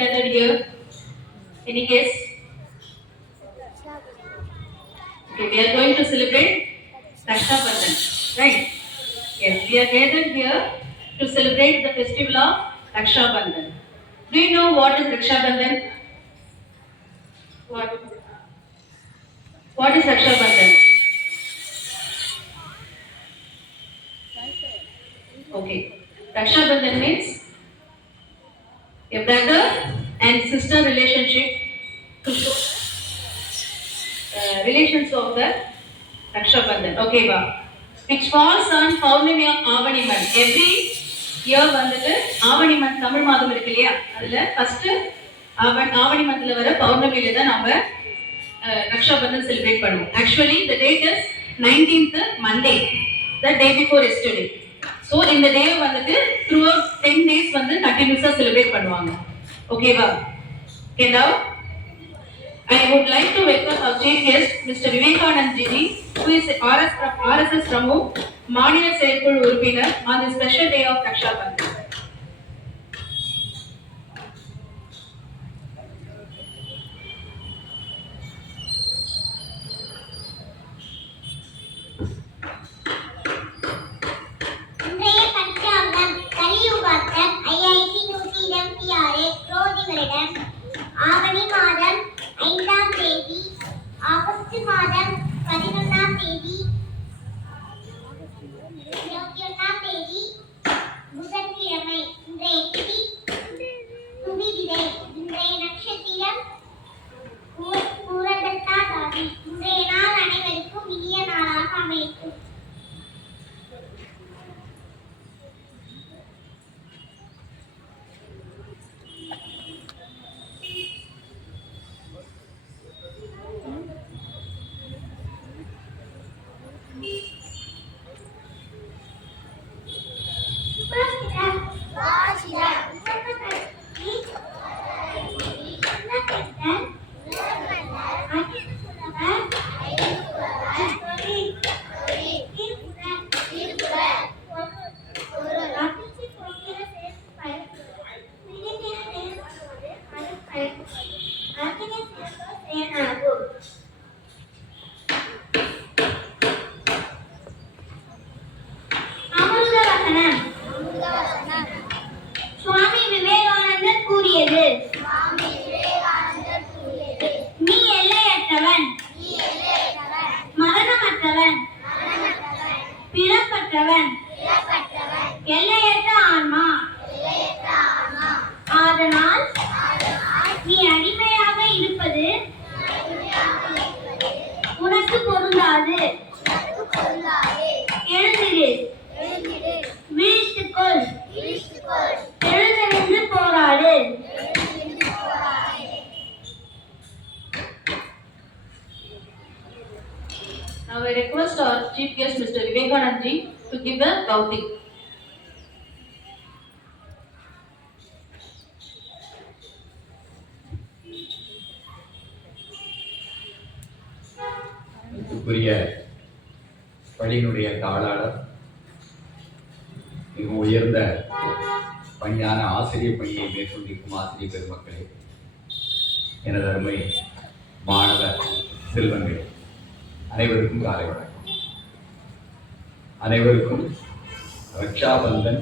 gathered here? Any guess? Okay, we are going to celebrate Raksha Bandhan, right? Yes, we are gathered here to celebrate the festival of Raksha Bandhan. Do you know what is Raksha Bandhan? What? What is Raksha Bandhan? Okay, Raksha Bandhan means a brother and sister relationship to show relations of the Raksha Bandhan. Okay, va. Which falls on Paurnami of Avani month. Every year வந்துட்டு ஆவணி month Tamil மாதம் இருக்கு இல்லையா, அதுல first ஆவணி மந்த்ல வர பௌர்ணமியில தான் நம்ம Raksha Bandhan celebrate பண்ணுவோம். Actually the date is 19th Monday, the day before yesterday. So இந்த டே வந்துட்டு throughout 10 days வந்து கண்டினியூஸா செலிப்ரேட் பண்ணுவாங்க. ஓகேவா? Okay, now I would like to welcome our chief guest, Mr. Vivekanand Ji, who is RSS Pramukh, மாநில செயற்குழு உறுப்பினர் on the special day of Raksha Bandhan. இன்றைய பஞ்சாங்கம் கலியுகாப்தம் 5126 ரோதி வருடம் ஆவணி மாதம் 5ஆம் தேதி ஆகஸ்ட் மாதம் 11ஆம் தேதி 21ஆம் தேதி புதன்கிழமை. இன்றைய திதி துவிதிதை. இன்றைய நட்சத்திரம் பூரதத்தா தாதி. இன்றைய நாள் அனைவருக்கும் இனிய நாளாக அமையட்டும். சுவாமி விவேகானந்தர் கூறியது, நீ எல்லையற்றவன், மரணமற்றவன், பிறப்பற்றவன், எல்லையற்ற ஆன்மா. அதனால் நீ அடிமையாக இருப்பது உனக்கு பொருந்தாது. எழுந்திரு, விழித்துக்கொள், எழுந்திருந்து போராடு. Now I request our chief guest, Mr. Vivekanand Ji, to give the Gauti. இதுக்குரிய பள்ளியினுடைய தாளாளர், மிக உயர்ந்த பணியான ஆசிரியர் பணியை மேற்கொண்டிருக்கும் ஆசிரியர் பெருமக்களே, எனது அருமை மாணவ செல்வங்களே, அனைவருக்கும் காலை வணக்கம். அனைவருக்கும் ரக்ஷாபந்தன்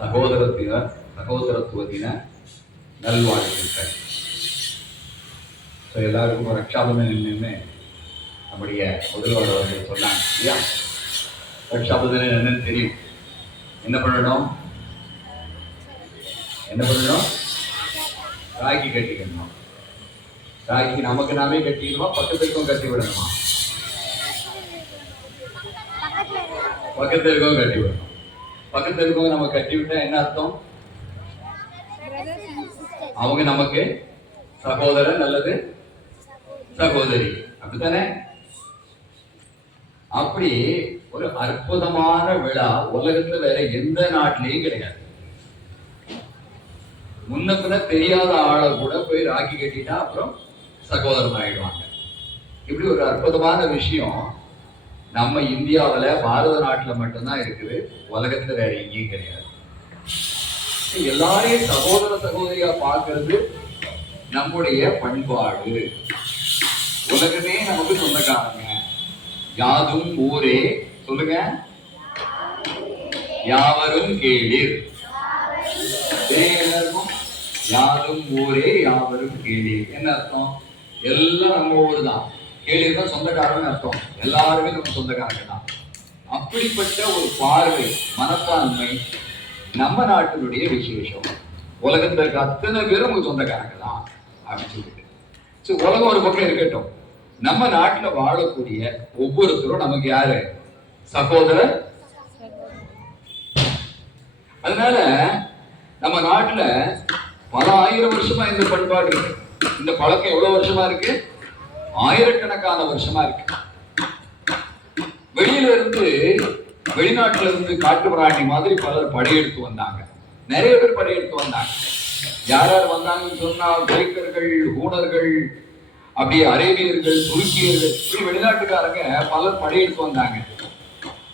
சகோதரத்துவ தின நல்வாழ்த்துக்கள். எல்லாருக்கும் ரக்ஷாபந்தன் என்னன்னு நம்முடைய முதல்வர் அவர்கள் சொன்னாங்க இல்லையா? ரக்ஷாபந்தன் என்னன்னு தெரியும். என்ன பண்ணணும்? ராக்கி கட்டிக்கணும். ராக்கி நமக்கு நாமே கட்டிக்கணுமா, பக்கத்துக்கும் கட்டி விடணுமா? பக்கத்துல இருக்கவங்க கட்டி விடணும். பக்கத்துல இருக்கவங்க நம்ம கட்டி விட்டா என்ன அர்த்தம்? அவங்க நமக்கு சகோதரன் அல்லது சகோதரி, அப்படித்தானே? அப்படி ஒரு அற்புதமான விழா உலகத்துல வேற எந்த நாட்டிலையும் கிடையாது. முன்ன பின்ன தெரியாத ஆளை கூட போய் ராக்கி கட்டிட்டா அப்புறம் சகோதரன் ஆயிடுவாங்க. இப்படி ஒரு அற்புதமான விஷயம் நம்ம இந்தியாவில் பாரத நாட்டில் மட்டும்தான் இருக்குது, உலகத்துல வேற எங்கேயும் கிடையாது. எல்லாரையும் சகோதர சகோதரியா பார்க்கிறது நம்முடைய பண்பாடு. உலகமே நமக்கு சொந்தக்காரங்க. யாதும் ஊரே, சொல்லுங்க, யாவரும் கேளீர். எல்லாருக்கும் யாதும் ஊரே யாவரும் கேளீர் என்ன அர்த்தம்? எல்லாம் நம்ம ஊர் தான். கேளீர் தான் சொந்தக்காரன்னு அர்த்தம். எல்லாருமே நம்ம சொந்தக்காரங்க தான். அப்படிப்பட்ட ஒரு பார்வை, மனப்பான்மை நம்ம நாட்டினுடைய விசேஷம். உலகத்துல இருக்க அத்தனை பேரும் உங்க சொந்தக்காரங்க தான் அப்படின்னு சொல்லிட்டு உலகம் ஒரு பக்கம் இருக்கட்டும், நம்ம நாட்டுல வாழக்கூடிய ஒவ்வொருத்தரும் நமக்கு யாரு? சகோதரர். அதனால நம்ம நாட்டுல பல ஆயிரம் வருஷமா இந்த பண்பாடு இருக்கு. இந்த பழக்கம் எவ்வளவு வருஷமா இருக்கு? ஆயிரக்கணக்கான வருஷமா இருக்கு. வெளியில இருந்து, வெளிநாட்டுல இருந்து காட்டு பிராணி மாதிரி பலர் படையெடுத்து வந்தாங்க. நிறைய பேர் படையெடுத்து வந்தாங்க. யார் யார் வந்தாங்கன்னு சொன்னா, கிரேக்கர்கள், ஹூணர்கள், அப்படியே அரேபியர்கள், துருக்கியர்கள், இப்படி வெளிநாட்டுக்காரங்க பலர் படையெடுத்து வந்தாங்க.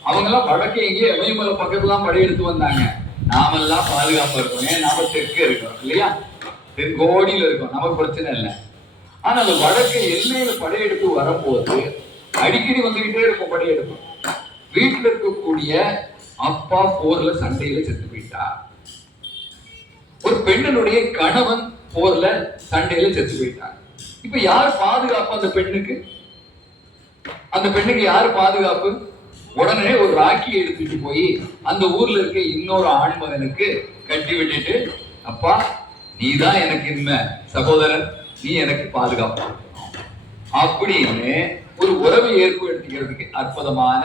அவங்க எல்லாம் வடக்கே எங்கேயே இமயமலை பக்கத்துலாம் படையெடுத்து வந்தாங்க. நாமெல்லாம் பாதுகாப்பா இருக்கோம். ஏன்? நாம தெற்கே இருக்கோம் இல்லையா? தென்கோடியில இருக்கோம், நமக்கு பிரச்சனை இல்லை. ஆனா அந்த வடக்கு எல்லையில படையெடுத்து வரும்போது அடிக்கடி வந்துகிட்டே இருக்கும் படையெடுப்பு. வீட்டுல இருக்கக்கூடிய அப்பா போர்ல சண்டையில செத்து போயிட்டா, ஒரு பெண்ணினுடைய கணவன் போர்ல சண்டையில செத்து போயிட்டார். இப்ப யார் பாதுகாப்பு அந்த பெண்ணுக்கு? அந்த பெண்ணுக்கு யார் பாதுகாப்பு? உடனே ஒரு ராக்கியை எடுத்துட்டு போய் அந்த ஊர்ல இருக்க இன்னொரு ஆண்மகனுக்கு கட்டி விட்டுட்டு, அப்பா நீதான் எனக்கு இனிமே சகோதரன், நீ எனக்கு பாதுகாப்பு அப்படின்னு ஒரு உறவை ஏற்படுத்திக்கிறதுக்கு அற்புதமான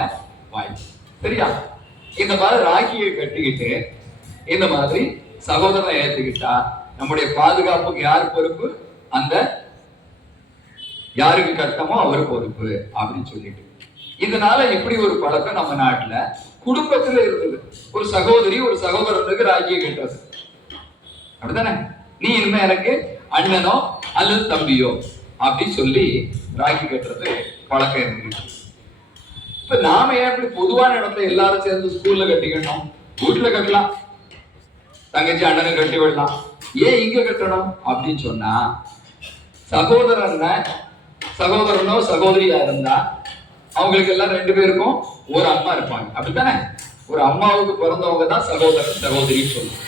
வாய்ப்பு. சரியா? இந்த மாதிரி ராக்கியை கட்டிக்கிட்டு இந்த மாதிரி சகோதரனை ஏற்றுக்கிட்டா நம்முடைய பாதுகாப்புக்கு யார் பொறுப்பு? அந்த யாருக்கு கட்டமோ அவர் பொறுப்பு அப்படின்னு சொல்லிட்டு, இதனால இப்படி ஒரு பழக்கம் நம்ம நாட்டுல குடும்பத்துல இருந்தது. ஒரு சகோதரி ஒரு சகோதரனுக்கு ராக்கியை கட்டுறது, அப்படித்தானே? நீ இனிமே எனக்கு அண்ணனோ அல்லது தம்பியோ அப்படின்னு சொல்லி ராக்கி கட்டுறது பழக்கம் இருந்துச்சு. இப்ப நாம ஏன் இப்படி பொதுவான இடத்துல எல்லாரும் சேர்ந்து ஸ்கூல்ல கட்டிக்கணும்? வீட்டுல கட்டலாம், தங்கச்சி அண்ணனுக்கு கட்டி விடலாம். ஏன் இங்க கட்டணும் அப்படின்னு சொன்னா, சகோதரனோ சகோதரியா இருந்தா அவங்களுக்கு எல்லாம் ரெண்டு பேருக்கும் ஒரு அம்மா இருப்பாங்க, அப்படித்தானே? ஒரு அம்மாவுக்கு பிறந்தவங்க தான் சகோதரன் சகோதரி சொல்லுவாங்க,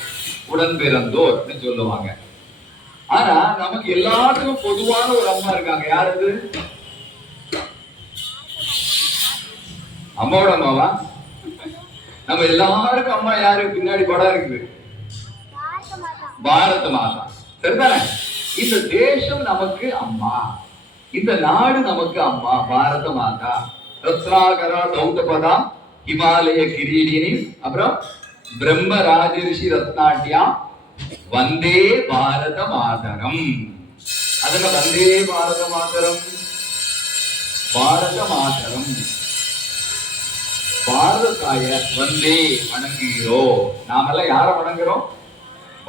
உடன் பிறந்தோர் அப்படின்னு சொல்லுவாங்க. ஆனா நமக்கு எல்லாத்துக்கும் பொதுவான ஒரு அம்மா இருக்காங்க. யார் அது? அம்மாவோட அம்மாவா? நம்ம எல்லாருக்கும் அம்மா யாரு? பின்னாடி படம் இருக்குது, பாரத மாதா. சரிதானே? இந்த தேசம் நமக்கு அம்மா, இந்த நாடு நமக்கு அம்மா, பாரத மாதா. ரத்னாகரா தௌதபதா ஹிமாலய கிரீடினி, அப்புறம் பிரம்ம ராஜரிஷி ரத்னாட்யா வந்தே பாரத மாதரம். அதுல வந்தே பாரத மாதரம், பாரத மாதரம், பாரத தாய வந்தே வணங்குகிறோம். நாமெல்லாம் யாரை வணங்குறோம்?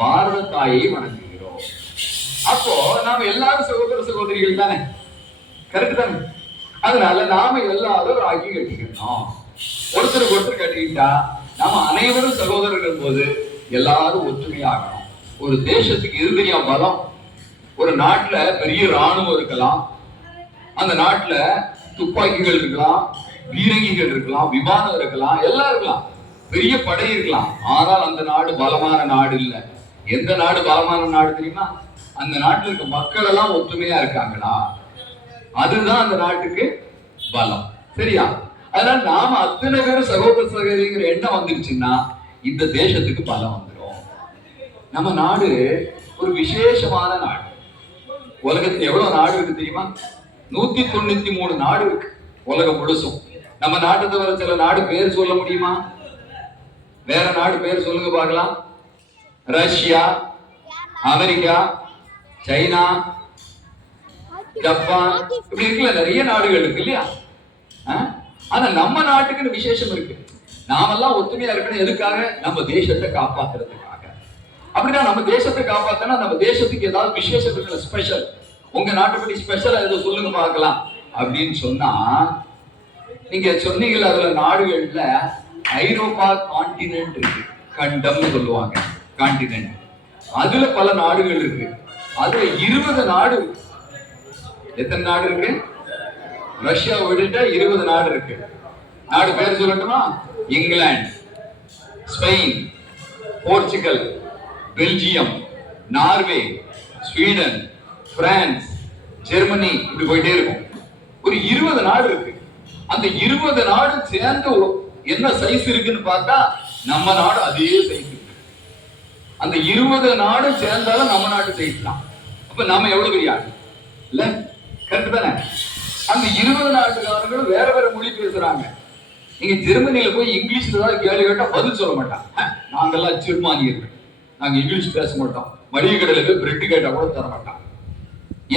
பாரத தாயை வணங்குகிறோம். அப்போ நாம எல்லாரும் சகோதர சகோதரிகள் தானே, கரெக்ட் தானே? அதனால நாம எல்லாரும் ராக்கி கட்டிக்கணும். ஒருத்தருக்கு ஒருத்தர் கட்டிக்கிட்டா நாம அனைவரும் சகோதரர்கள் போது எல்லாரும் ஒற்றுமையாகணும். ஒரு தேசத்துக்கு எதிரியா பலம். ஒரு நாட்டுல பெரிய ராணுவம் இருக்கலாம், அந்த நாட்டுல துப்பாக்கிகள் இருக்கலாம், பீரங்கிகள் இருக்கலாம், விமானம் இருக்கலாம், எல்லாம் இருக்கலாம், பெரிய படை இருக்கலாம். ஆனால் அந்த நாடு பலமான நாடு இல்லை. எந்த நாடு பலமான நாடு தெரியுமா? அந்த நாட்டுல இருக்க மக்கள் எல்லாம் ஒற்றுமையா இருக்காங்களா, அதுதான் அந்த நாட்டுக்கு பலம். சரியா? அதனால நாம அத்தனை பேரும் சகோதர சகோதரிங்கிற எண்ணம் வந்துருச்சுன்னா இந்த தேசத்துக்கு பலம் வந்துடும். நம்ம நாடு ஒரு விசேஷமான நாடு. உலகத்துல எவ்வளவு நாடு இருக்கு தெரியுமா? 193 நாடு இருக்கு உலகம் முழுசும். நம்ம நாட்டை தவிர சில நாடு பேர் சொல்ல முடியுமா? வேற நாடு பேர் சொல்லுங்க பார்க்கலாம். ரஷ்யா, அமெரிக்கா, சைனா, ஜப்பான், இப்படி இருக்குல்ல, நிறைய நாடுகள் இருக்கு இல்லையா? ஆனா நம்ம நாட்டுக்குன்னு விசேஷம் இருக்கு. நாமெல்லாம் ஒத்துமையா இருக்கணும். எதுக்காக? நம்ம தேசத்தை காப்பாத்துறதுக்காக. அப்படின்னா நம்ம தேசத்தை காப்பாத்தினா நம்ம தேசத்துக்கு ஏதாவது விசேஷம் இருக்குல்ல, ஸ்பெஷல். உங்க நாட்டுப்படி ஸ்பெஷலா ஏதோ சொல்லுங்க பார்க்கலாம் அப்படின்னு சொன்னா, நீங்க சொன்னீங்கல்ல, அதுல நாடுகள்ல ஐரோப்பா கான்டினென்ட் இருக்கு, கண்டம்னு சொல்லுவாங்க. கான்டினென்ட். அதுல பல நாடுகள் இருக்கு. அதுல 20 நாடு. எத்தனை நாடு இருக்கு? ரஷ்யா விட்டுட்டா 20 நாடு இருக்கு. நாடு பேர் சொல்லட்டுமா? England, Spain, Portugal, Belgium, Norway, Sweden, France, Germany, இப்படி போயிட்டே இருக்கும். ஒரு 20 நாடு இருக்கு. அந்த 20 நாடு சேர்ந்து என்ன சைஸ் இருக்குன்னு பார்த்தா நம்ம நாடு அதே சைஸ் இருக்கு. அந்த 20 நாடு சேர்ந்தாலும் நம்ம நாட்டு சைஸ் தான். அப்ப நாம எவ்வளவு பெரிய ஆடு இல்ல? கரெக்ட் தானே? அந்த 20 நாட்டுக்காரங்களும் வேற வேற மொழி பேசுறாங்க. நீங்க ஜெர்மனியில போய் இங்கிலீஷ்ல ஏதாவது கேள்வி கேட்டா பதில் சொல்ல மாட்டாங்க. நாங்கெல்லாம் ஜெர்மானியர்கள், நாங்க இங்கிலீஷ் பேச மாட்டோம். மளிகை கடையில போய் பிரெட் கேட்டா கூட தர மாட்டாங்க.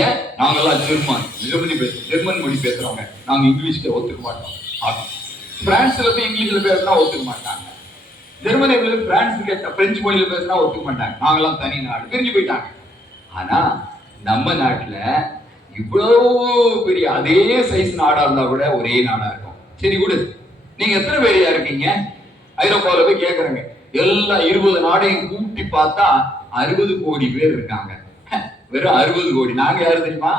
ஏன்? நாங்கெல்லாம் ஜெர்மன் மொழி பேசுறவங்க, நாங்க இங்கிலீஷ்ல ஒத்துக்க மாட்டோம். பிரான்ஸ்ல போய் இங்கிலீஷ்ல பேசினா ஒத்துக்க மாட்டாங்க. ஜெர்மனியில பிரான்ஸ் கேட்ட பிரெஞ்சு மொழியில பேசினா ஒத்துக்க மாட்டாங்க. நாங்கெல்லாம் தனி நாடு, பிரிஞ்சு போயிட்டாங்க. ஆனா நம்ம நாட்டுல இவ்வளவு பெரிய அதே சைஸ் நாடா இருந்தா கூட ஒரே நாடா இருக்கும். சரி விடு, நீங்க எத்தனை பேரையா இருக்கீங்க? ஐரோப்பாவில போய் கேக்குறாங்க, எல்லா 20 நாடையும் கூட்டி பார்த்தா 60 கோடி பேர் இருக்காங்க. வெறும் 60 கோடி. நாங்க யாரு தெரியுமா?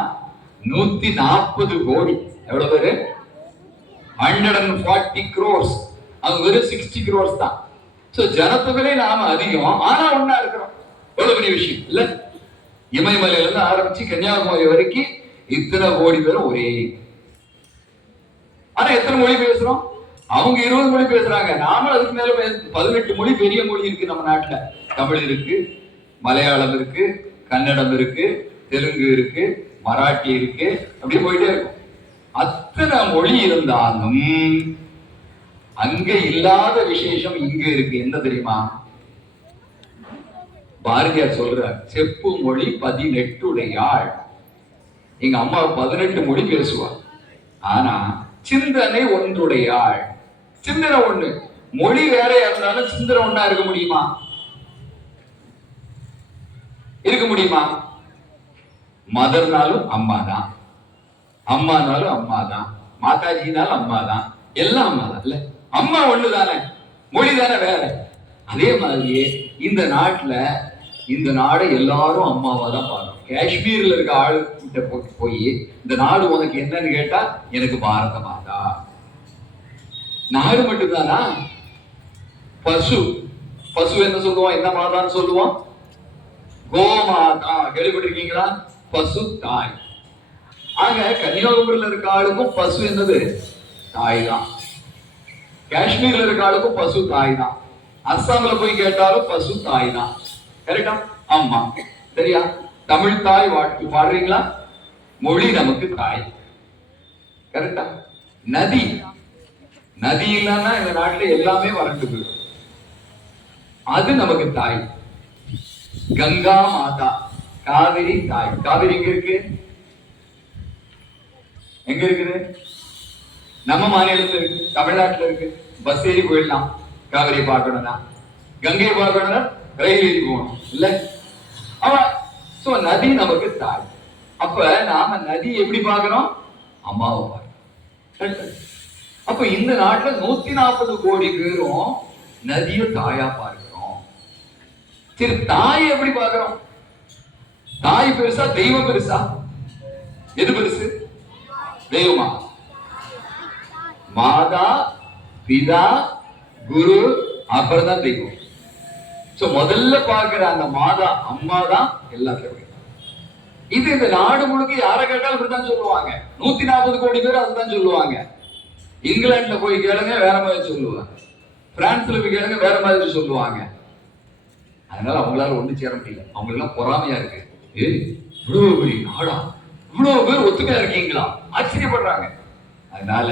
140 கோடி. எவ்வளவு பேரு? 140 crores. அவங்க வெறும் 60 crores தான். சோ ஜனத்தொகையிலே நாம அதிகம், ஆனா ஒண்ணா இருக்கிறோம். எவ்வளவு பெரிய விஷயம் இல்ல? இமயமலையில இருந்து ஆரம்பிச்சு கன்னியாகுமரி வரைக்கும் இத்தனை கோடி பேரும் ஒரே. ஆனா எத்தனை மொழி பேசுறோம்? அவங்க 20 மொழி பேசுறாங்க, நாம அதுக்கு மேல 18 மொழி. பெரிய மொழி இருக்கு நம்ம நாட்டுல. தமிழ் இருக்கு, மலையாளம் இருக்கு, கன்னடம் இருக்கு, தெலுங்கு இருக்கு, மராட்டி இருக்கு, அப்படி போயிட்டே இருக்கும். அத்தனை மொழி இருந்தாலும் அங்க இல்லாத விசேஷம் இங்க இருக்கு. என்ன தெரியுமா? பாரதியார் சொல்றார், செப்பு மொழி 18 உடையாள். எங்க அம்மா 18 மொழி பேசுவா, ஆனா சிந்தனை ஒன்றுடையாள். சிந்தனை ஒண்ணு. மொழி வேறையா இருந்தாலும் சிந்தனை ஒண்ணா இருக்க முடியுமா? இருக்க முடியுமா? மதர்னாலும் அம்மா தான், அம்மானாலும் அம்மா தான், மாதாஜினாலும் அம்மா தான், எல்லாம் அம்மா தான் இல்ல? அம்மா ஒண்ணு தானே, மொழி தானே வேற. அதே மாதிரியே இந்த நாட்டுல இந்த நாடை எல்லாரும் அம்மாவா தான் பார்க்கணும். காஷ்மீர்ல இருக்க ஆளு கிட்ட போய் இந்த நாடு உனக்கு என்னன்னு கேட்டா எனக்கு பாரத மாதா. நாடு மட்டும்தானா? பசு, பசு என்ன சொல்லுவோம்? என்ன மாதான்னு சொல்லுவோம்? கோமாதா. கேள்விப்பட்டிருக்கீங்களா? பசு தாய். ஆக கன்னியாகுமரியில இருக்க ஆளுக்கும் பசு என்னது? தாய் தான். காஷ்மீர்ல இருக்க ஆளுக்கும் பசு தாய் தான். அஸ்ஸாம்ல போய் கேட்டாலும் பசு தாய் தான். கரெக்டா? ஆமா. சரியா? தமிழ் தாய் வாழ்த்து பாடுறீங்களா? மொழி நமக்கு தாய். கரெக்டா? நதி, நதி இல்லைன்னா இந்த நாட்டுல எல்லாமே வறண்டு போயிடும். அது நமக்கு தாய். கங்கா மாதா, காவிரி தாய். காவிரி எங்க இருக்கு? எங்க இருக்குது? நம்ம மாநிலத்துல இருக்கு, தமிழ்நாட்டுல இருக்கு. பஸ் ஏறி போயிடலாம் காவிரி பார்க்கணும்னா. கங்கை பார்க்கணும்னா ரயில் ஏறி போகணும் இல்ல? ஆமா. சோ நதி நமக்கு தாய். அப்ப நாம நதி எப்படி பார்க்கணும்? அம்மாவை பார்க்கணும். அப்ப இந்த நாட்டுல 140 கோடி பேரும் நதிய தாயா பார்க்கிறோம். சரி, தாய் எப்படி பார்க்கிறோம்? தாய் பெருசா தெய்வம் பெருசா? எது பெருசு? தெய்வமா? மாதா, பிதா, குரு, அப்புறம் தான் தெய்வம். சோ முதல்ல பார்க்கிற அந்த மாதா, அம்மா தான் எல்லாத்தையும். இது இந்த நாடு முழுக்க யாரை கேட்டாலும் இப்படித்தான் சொல்லுவாங்க. 140 கோடி பேர் அதுதான் சொல்லுவாங்க. இங்கிலாந்துல போய் கேளுங்க வேற மாதிரி சொல்லுவாங்க, பிரான்ஸ்ல போய் கேளுங்க வேற மாதிரி சொல்லுவாங்க. அதனால அவங்களால ஒண்ணு சேர முடியல. அவங்களுக்கு எல்லாம் பொறாமையா இருக்கு. இவ்வளவு பெரிய நாடா, இவ்வளவு பேர் ஒத்துமையா இருக்கீங்களா? ஆச்சரியப்படுறாங்க. அதனால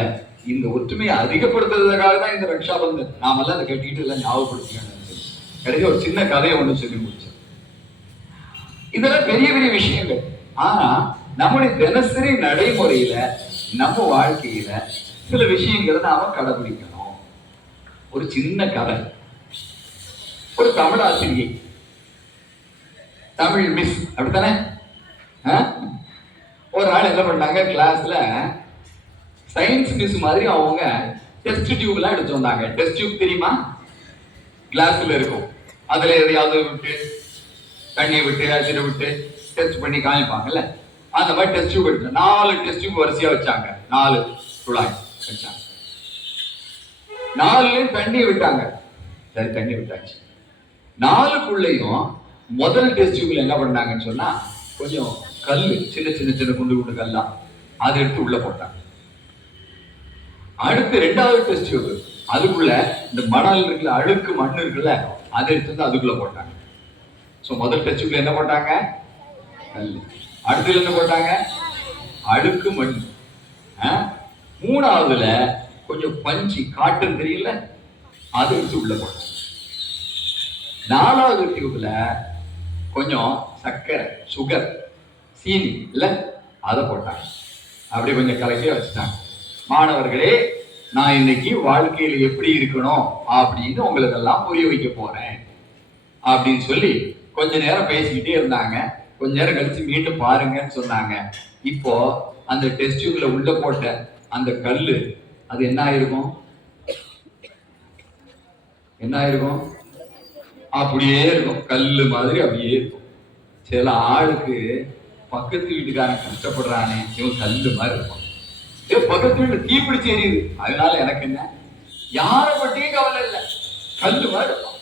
இந்த ஒற்றுமையை அதிகப்படுத்துறதுக்காக தான் இந்த ரக்ஷாபந்தன். நாமெல்லாம் அதை கட்டிக்கிட்டு எல்லாம் ஞாபகப்படுத்திக்கணும். கடைசி ஒரு சின்ன கதையை ஒண்ணு சொல்லி முடிச்சேன். இதெல்லாம் பெரிய பெரிய விஷயங்கள். ஆனா நம்முடைய தினசரி நடைமுறையில, நம்ம வாழ்க்கையில சில விஷயங்களை நாம கடைபிடிக்கணும். ஒரு சின்ன கதை. ஒரு தமிழ் ஆசிரியை, தமிழ் மிஸ், அப்படித்தானே? ஒரு நாள் என்ன பண்ணாங்க, கிளாஸ்ல சயின்ஸ் மிஸ் மாதிரி அவங்க டெஸ்ட் டியூப் எல்லாம் எடுத்து வந்தாங்க. டெஸ்ட் டியூப் தெரியுமா? கிளாஸ்ல இருக்கும். அதுல எதையாவது விட்டு தண்ணியை விட்டு அசிட விட்டு டெஸ்ட் பண்ணி காமிப்பாங்கல்ல, அந்த மாதிரி டெஸ்ட் டியூப் எடுத்து 4 டெஸ்ட் டியூப் வரிசையா வச்சாங்க. 4 குழாய் வச்சாங்க. 4 தண்ணி விட்டாங்க. சரி, தண்ணி விட்டாச்சு. 4க்குள்ளேயும் முதல் டெஸ்ட் டியூப்ல என்ன பண்ணாங்கன்னு சொன்னா, கொஞ்சம் கல்லு, சின்ன சின்ன சின்ன குண்டு குண்டு கல்லா அதை எடுத்து உள்ள போட்டாங்க. அடுத்து 2வது டெஸ்ட் டியூப், அதுக்குள்ள இந்த மணல் இருக்குல்ல, அழுக்கு மண் இருக்குல்ல, அதை எடுத்து வந்து அதுக்குள்ள போட்டாங்க. சோ முதல் டெஸ்ட் டியூப்ல என்ன போட்டாங்க? கல்லு. அடுத்துல என்ன போட்டாங்க? அழுக்கு மண். 3வதுல கொஞ்சம் பஞ்சு, காட்டன் தெரியல, அதை எடுத்து உள்ள போட்டாங்க. 4வது டியூப்ல கொஞ்சம் சர்க்கரை, சுகர், சீனி இல்ல, அதை போட்டாங்க. அப்படி கொஞ்சம் கலக்கி வச்சுட்டாங்க. மாணவர்களே, நான் இன்னைக்கு வாழ்க்கையில எப்படி இருக்கணும் அப்படின்னு உங்களுக்கு எல்லாம் புரிய வைக்க போறேன் அப்படின்னு சொல்லி கொஞ்ச நேரம் பேசிக்கிட்டே இருந்தாங்க. கொஞ்ச நேரம் கழிச்சு மீண்டும் பாருங்கன்னு சொன்னாங்க. இப்போ அந்த டெஸ்ட் டியூப்ல உள்ள போட்ட அந்த கல்லு, அது என்ன ஆயிருக்கும்? என்ன ஆயிருக்கும்? அப்படியே இருக்கும், கல்லு மாதிரி அப்படியே இருக்கும். சில ஆளுக்கு பக்கத்து வீட்டுக்காரன் கஷ்டப்படுறானே, இவன் கல்லு மாதிரி இருக்கும். பக்கத்து வீட்டுல தீ பிடிச்சு எரியுது, அதனால எனக்கு என்ன, யாரை பற்றியும் கவலை இல்லை, கல்லு மாதிரி இருக்கும்.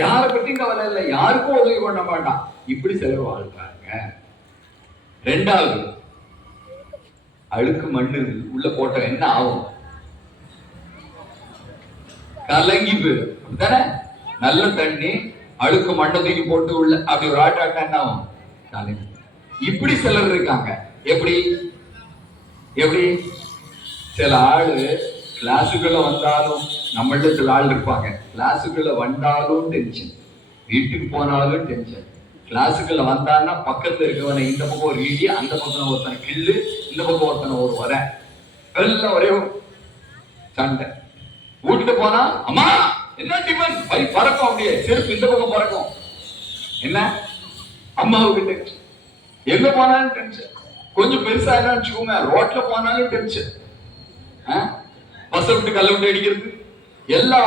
யாரை பற்றியும் கவலை இல்லை, யாருக்கும் உதவி பண்ண மாட்டான். இப்படி சிலர் வாழ்றாங்க. 2வது, அழுக்கு மண்ணு உள்ள போட்ட என்ன ஆகும்? கலங்கி போயிடும். அப்படித்தானே? நல்ல தண்ணி அழுக்கு மண்ணை தூக்கி போட்டு உள்ள அப்படி ஒரு ஆட்டாட்டா என்ன ஆகும்? கலங்கி. இப்படி சிலர் இருக்காங்க. எப்படி எப்படி சில ஆளு கிளாஸுக்குள்ள வந்தாலும், நம்மள்ட்ட சில ஆள் இருப்பாங்க, கிளாஸுக்குள்ள வந்தாலும் டென்ஷன், வீட்டுக்கு போனாலும் டென்ஷன். கிளாஸுக்குள்ள வந்தான்னா பக்கத்துல இருக்கவனை இந்த பக்கம் ஒரு இடி, அந்த பக்கம் ஒருத்தனை கிள்ளு, இந்த பக்கம் ஒருத்தனை ஒரு வர, எல்லாம் ஒரே சண்டை. வீட்டுக்கு போனா, அம்மா என்ன டிஃபன், பை பறக்கும், அப்படியே செருப்பு இந்த பக்கம் பறக்கும். என்ன அம்மாவுக்கு டென்ஷன், எங்க போனாலும் டென்ஷன். கொஞ்சம் பெருசா வச்சுக்கோங்க, ரோட்ல போனாலும் டென்ஷன். பஸ் விட்டு கல்ல விட்டு அடிக்கிறது, எல்லா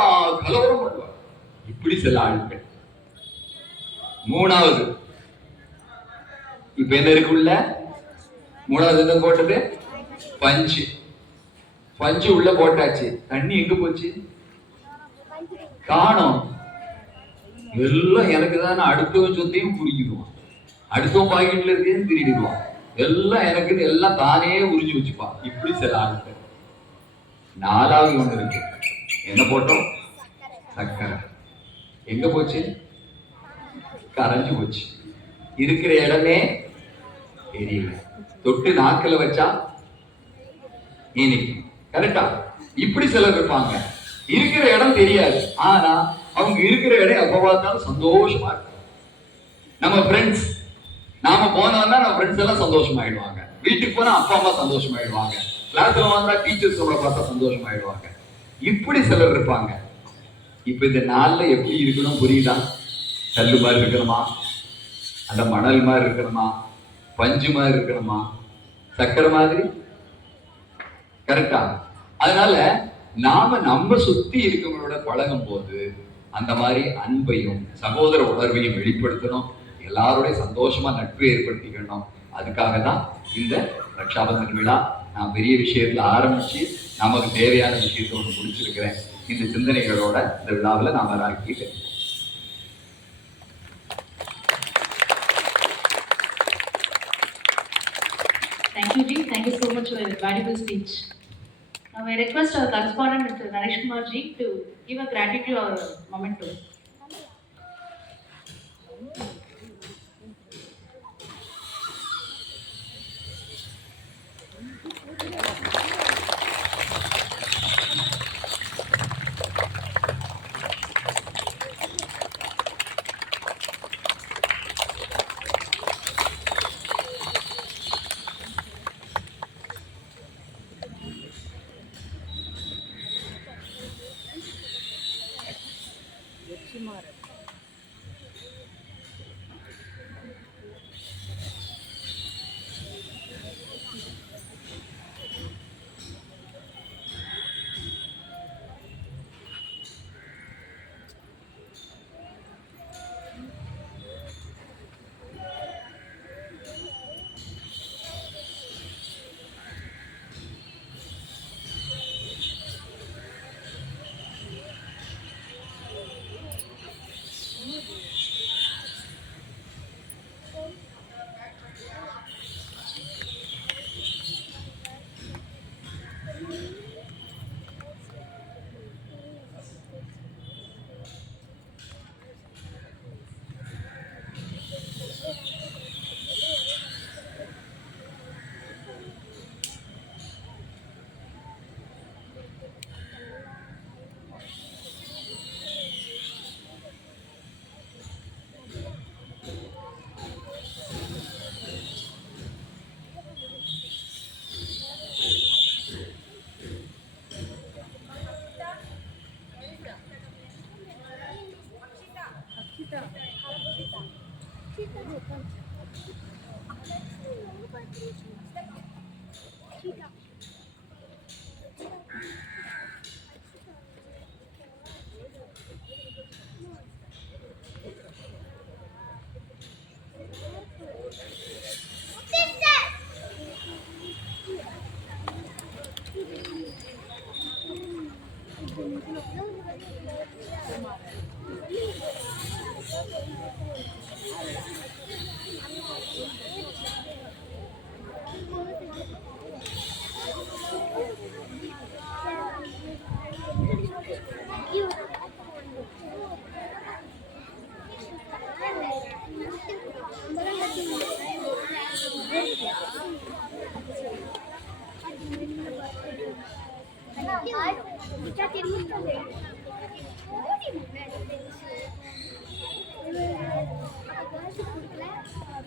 கலவரம் பண்ணுவாங்க. இப்படி சில ஆட்கள். 3வது, இப்ப என்ன இருக்குள்ள 3வது என்ன போட்டது? பஞ்சு. பஞ்சு உள்ள போட்டாச்சு. தண்ணி எங்க போச்சு? காணோம். எல்லாம் எனக்கு தானே, அடுத்தவன் சொத்தையும் புரிஞ்சுக்குவான், அடுத்தவன் பாக்கெட்ல இருக்கேன்னு திருடிடுவான், எல்லாம் எனக்கு, எல்லாம் தானே உறிஞ்சு வச்சுப்பான். இப்படி சில ஆட்கள். 4வது ஒண்ணு இருக்கு, என்ன போட்டோம்? சக்கரை. எங்க போச்சு? கரைஞ்சு போச்சு. இருக்கிற இடமே தெரியல. தொட்டு நாக்கில வச்சா இனிக்கும். கரெக்டா? இப்படி சிலர் இருப்பாங்க. இருக்கிற இடம் தெரியாது, ஆனா அவங்க இருக்கிற இடம் எப்ப பார்த்தாலும் சந்தோஷமா இருக்கும். நம்ம ஃப்ரெண்ட்ஸ், நாம போனோம்னா நம்ம ஃப்ரெண்ட்ஸ் எல்லாம் சந்தோஷமாயிடுவாங்க. வீட்டுக்கு போனா அப்பா அம்மா சந்தோஷமாயிடுவாங்க. கிளாஸ்ல வந்தா டீச்சர்ஸ் பார்த்தா சந்தோஷமாயிடுவாங்க. இப்படி சிலர் இருப்பாங்க. இப்ப இந்த நாள்ல எப்படி இருக்கணும் புரியுதா? கல்லு மாதிரி இருக்கணுமா, அந்த மணல் மாதிரி இருக்கணுமா, பஞ்சு மாதிரி இருக்கணுமா, சக்கரை மாதிரி? கரெக்டா? அதனால நாம நம்ம சுத்தி இருக்கவங்களோட பழகும் போது அந்த மாதிரி அன்பையும் சகோதர உணர்வையும் வெளிப்படுத்தணும். எல்லாரோடைய சந்தோஷமா நட்பு ஏற்படுத்திக்கணும். அதுக்காக தான் இந்த ரக்ஷாபந்தன் விழா. நான் பெரிய விஷயத்துல ஆரம்பிச்சு நமக்கு தேவையான விஷயத்தோடு முடிச்சிருக்கிறேன். இந்த சிந்தனைகளோட இந்த விழாவில் நாம ராக்கிட்டேன். Thank you, Ji. Thank you so much for your valuable speech. Now I request our correspondent, Mr. Naresh Kumar Ji, to give a gratitude or memento.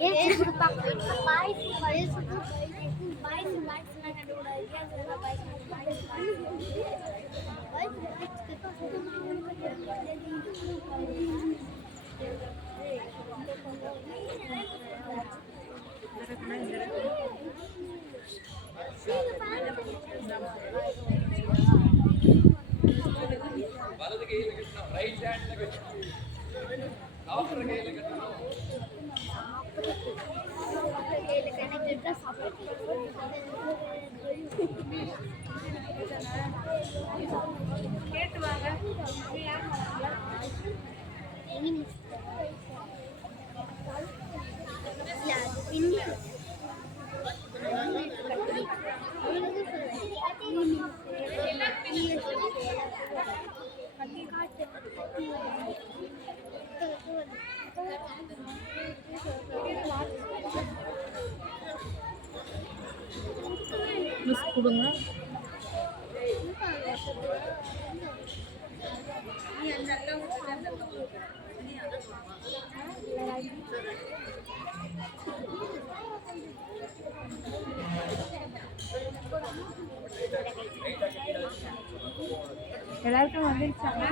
ஏன் கொடுப்பாங்க பாய்ஸ் பாய்ஸ் பாய்ஸ் பாய்ஸ் வலது கையில கட்டணும், ரைட் ஹேண்ட்ல கட்டணும், சாப்பிடுற கையில கட்டணும். கேட்டு வாங்க மிஸ் கொடுங்க. எல்லாருக்கும் வந்துருச்சாங்க.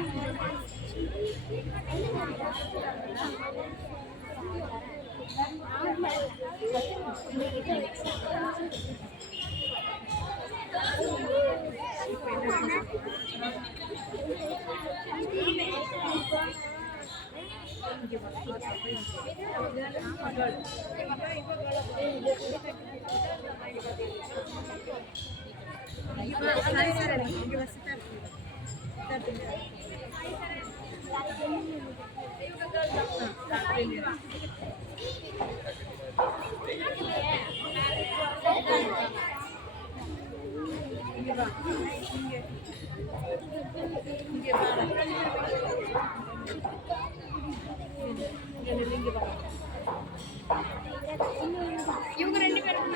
இவங்க ரெண்டு பேரும்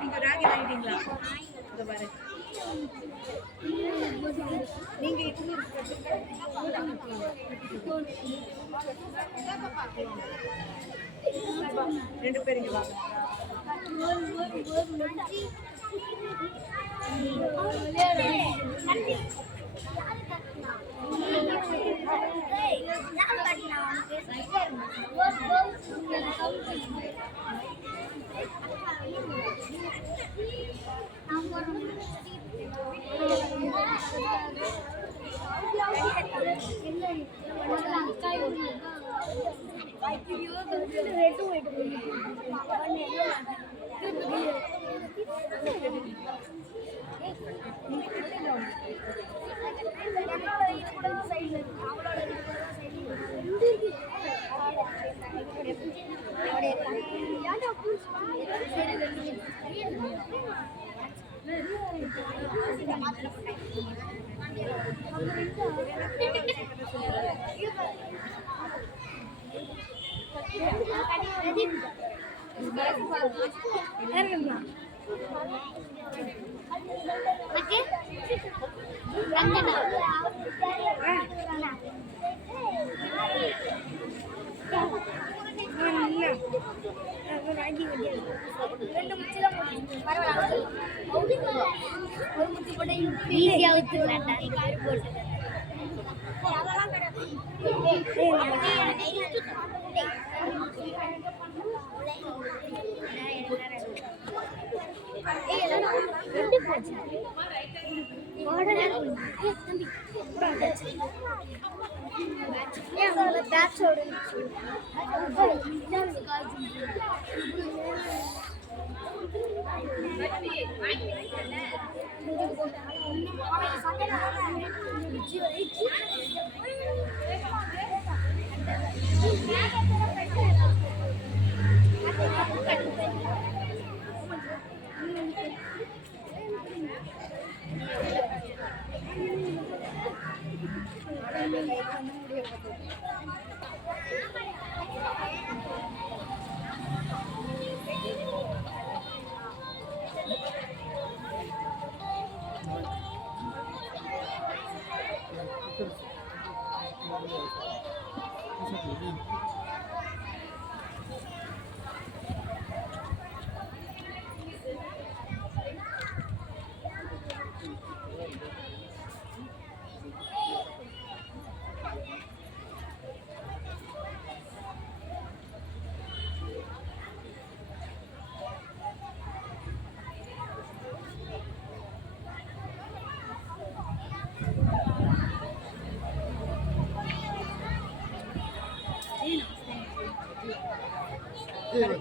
நீங்க ராகி ஆயிட்டீங்களா? இந்த பாரு நீங்க ரெண்டு பேரும் இங்க வாங்க. ரெண்டு ஈஸியா வித்துக்கலாம்டா நீ பேர் போட்டு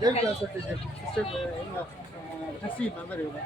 Dev class sister trustee member ಇವರು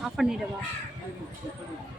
ஆஃப் பண்ணிடவா?